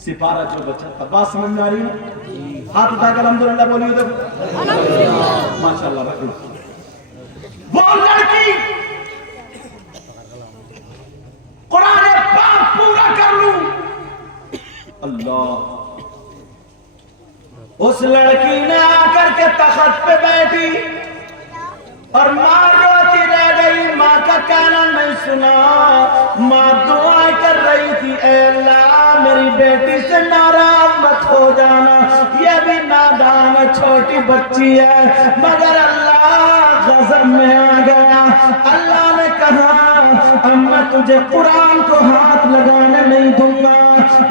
सिपारा जो बचा था, बात समझ में आ रही है? हाथ उठाकर अल्हम्दुलिल्लाह बोलिए तो माशाअल्लाह रखो। वो लड़की कुरान पाक पूरा कर लूं, अल्लाह, उस लड़की ने आकर के तख्त पे बैठी और माँ रोती रह गई, माँ का कहना नहीं सुना। माँ दुआएं कर रही थी, ऐ अल्लाह मेरी बेटी से नाराज मत हो जाना, ये भी नादान छोटी बच्ची है। मगर अल्लाह गज़ब में आ गया। अल्लाह ने कहा अब मैं तुझे कुरान को हाथ लगाने नहीं दूंगा।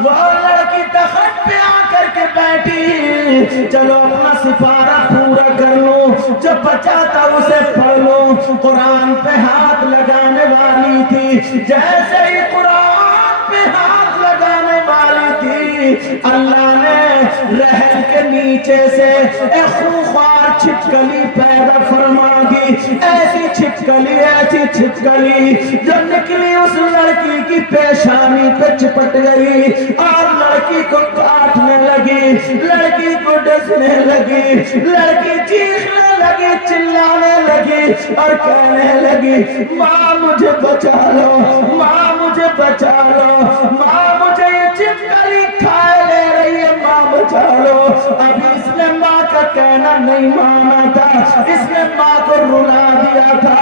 वो लड़की तख्त पे आकर के बैठी, चलो अपना सिपारा पूरा कर लो, जो बचा था उसे पढ़ लो। कुरान पे हाथ लगाने वाली थी, जैसे ही कुरान पे हाथ लगाने वाली थी, अल्लाह ने रहम के नीचे से एक खूंखार छिपकली पैदा फरमा दी। ऐसी छिपकली जो निकली उस लड़की की पेशानी पे चिपट गई और लड़की को काटने लगी, लड़की को डसने लगी, लड़की चीखने लगी, चिल्लाने लगी और कहने लगी, माँ मुझे बचा लो, माँ मुझे बचा लो, माँ मुझे ये छिपकली खाए ले रही है, माँ बचा लो। अभी इसने माँ का कहना नहीं माना था, इसने माँ को रुला दिया था।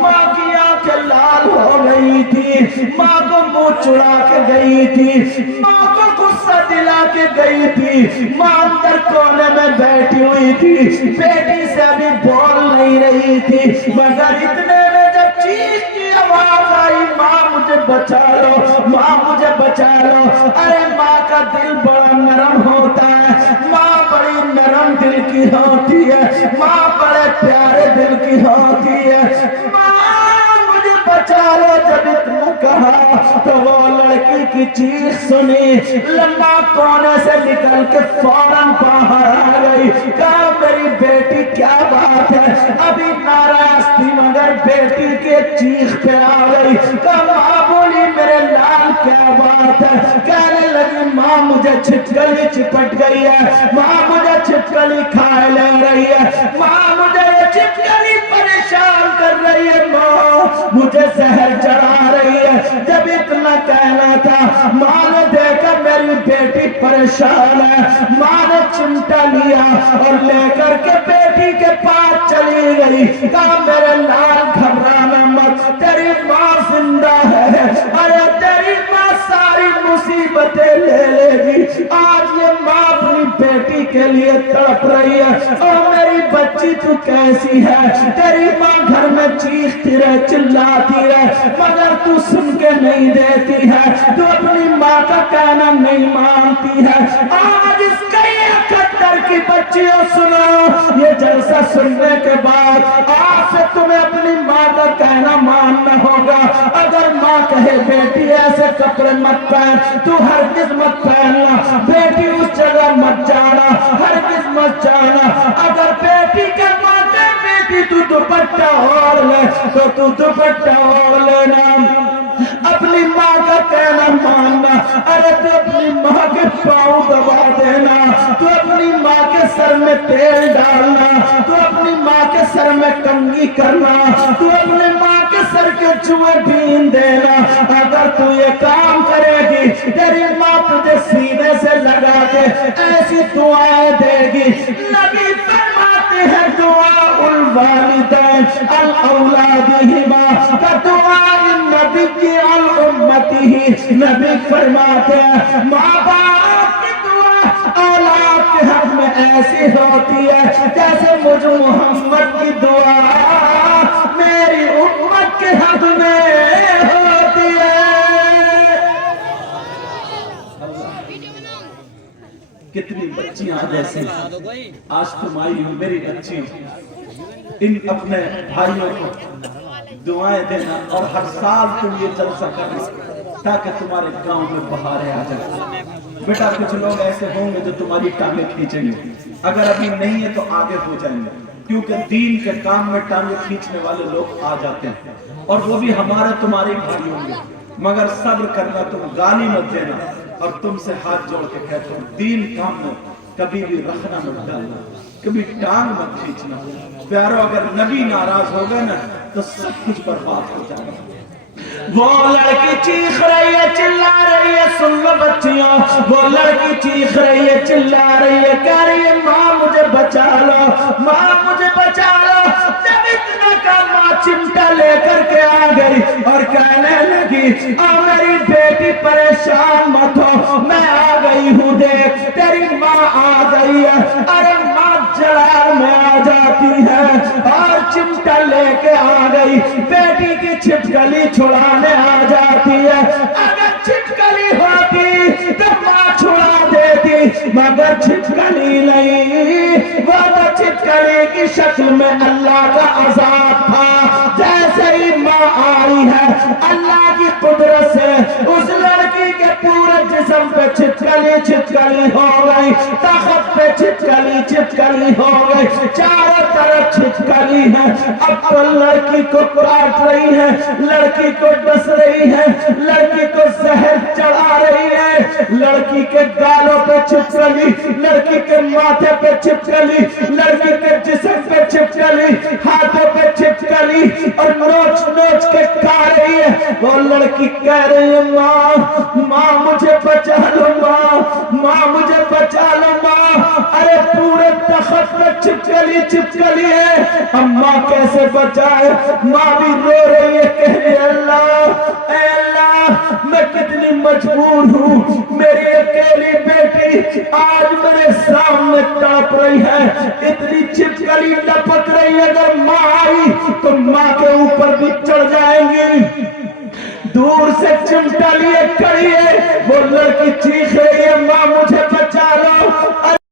माँ की आंखें लाल हो गई थी, माँ को मुंह चुड़ा के गई थी, माँ को गुस्सा दिला के गई थी। माँ अंदर कोने में बैठी हुई थी, बेटी से अभी बोल नहीं रही थी, मगर इतने में जब चीख की आवाज आई, माँ मुझे बचा लो, माँ मुझे बचा लो। अरे माँ का दिल बड़ा नरम होता है, माँ बड़ी नरम दिल की होती है, माँ बड़े प्यारे दिल की होती है। माँ मुझे बचा लो जब इतना कहा तो वो लड़की की चीख सुनी, लम्बा कोने से निकल के फौरन बाहर आ गई। कहा मेरी बेटी क्या बात है, अभी नाराज थी मगर बेटी के चीख पे आ गई। कहा माँ बोली मेरे लाल क्या बात है, कहने लगी माँ मुझे छिपकली चिपट गई है, माँ मुझे छिपकली खाए ले रही है, माँ मुझे ये छिपकली परेशान कर रही है, माँ मुझे जहर चढ़ा रही है। जब इतना कहना था, माँ ने देखा मेरी बेटी परेशान है, माँ ने चिमटा लिया और लेकर के बेटी के पास चली गई। कहा मेरे लाल घबराना मत, तेरी माँ जिंदा है, अरे तेरी माँ सारी मुसीबतें ले लेगी। आज ये माँ अपनी बेटी के लिए तड़प रही है, और मेरी बच्ची तू कैसी है, तेरी माँ घर में चीखती रहे, चिल्लाती रहे, मगर तू सुन के नहीं देती है, तू अपनी माँ का कहना नहीं मानती है। आज इस कई 71 की बच्चियों सुनो, ये जलसा सुनने के बाद आज से तुम्हें अपनी माँ का कहना मानना होगा। अगर माँ कहे बेटी ऐसे कपड़े मत पहन, तू हरगिज मत पहनना, बेटी उस जगह मत जाना, हरगिज मत जाना। अगर बेटी के माँ के बेटी तू दुपट्टा ओढ़ ले तो तू दुपट्टा ओढ़ लेना, अपनी माँ का कहना मानना। अरे तू अपनी माँ के पाँव दबा देना, तू अपनी माँ के सर में तेल डालना, तू अपनी माँ के सर में कंघी करना, तू अपनी माँ के सर के चूहे बीन देना। अगर तू ये काम करेगी, तेरी माँ तुझे सीने से लगा के ऐसी दुआएं देगी। नबी फरमाते हैं दुआ उल वालिदैन अल औलादिहिमा का दुआ नबी की अल उम्मती ही। नबी फरमाते हैं माँ बाप की दुआ औलाद के हक में ऐसी होती है जैसे मुझ मोहम्मद की दुआ मेरी उम्मत के हक में होती है। कितनी बच्चियां जैसे आज तुम आई हो मेरी बच्ची, इन अपने भाइयों को दुआएं देना और हर साल तुम ये जलसा करना ताकि तुम्हारे गांव में बहारें आ जाए। बेटा कुछ लोग ऐसे होंगे जो तुम्हारी टांगे खींचेंगे, अगर अभी नहीं है तो आगे हो जाएंगे, क्योंकि दीन के काम में टांगे खींचने वाले लोग आ जाते हैं और वो भी हमारे तुम्हारे भाई होंगे। मगर सब्र करना, तुम गाली मत देना। और तुमसे हाथ जोड़ के कहता हूँ, दीन काम में कभी भी रखना मत डालना, कभी टांग मत खींचना। प्यारो, अगर नबी नाराज होगा ना तो सब कुछ बर्बाद हो जाएगा। वो लड़की चीख रही है, चिल्ला रही है, सुन लो बच्चियों, वो लड़की चीख रही है, चिल्ला रही है, कह रही है माँ मुझे बचा लो, माँ मुझे बचा लो। जब इतना का माँ चिमटा लेकर के आ गई और कहने लगी, मेरी बेटी परेशान मत हो, मैं आ गई हूँ, देख तेरी माँ आ गई है। अरे माँ जलाल में आ जाती है और चिमटा लेके आ गई, बेटी की छिपकली छुड़ाने आ जाती है। अगर छिपकली होती तो माँ छुड़ा देती, मगर छिपकली नहीं, वो तो छिपकली की शक्ल में अल्लाह का अज़ाब था। जैसे ही माँ आई है, अल्लाह की कुदरत से उस लड़की के पूरे जिस्म पे छिपकली छिपकली हो गई, तख्त पे छिपकली छिपकली हो गई, चारों तरफ छिपकली है। अब तो लड़की को काट रही है, लड़की को डस रही है, लड़की को जहर चढ़ा रही है, लड़की के गालों पे छिपकली, लड़की के माथे पे छिपकली, लड़की के जिस्म पे छिपकली, हाथों पे छिपकली, और नोच नोच के खा रही है। वो लड़की कह रही है माँ, माँ मुझे बचा लो, माँ मुझे बचा लो माँ। अरे पूरे तख्त पे छिपकली छिपकली है, अम्मा कैसे बचाए? माँ भी रो रही है, कह रही है अल्लाह, ऐ अल्लाह मैं कितनी मजबूर हूँ, मेरी अकेली बेटी आज मेरे सामने तड़प रही है, इतनी छिपकली लपक रही है, अगर माँ आई तो माँ के ऊपर भी चढ़ जाएंगी। दूर से चिमटा लिए खड़ी है, वो लड़की चीख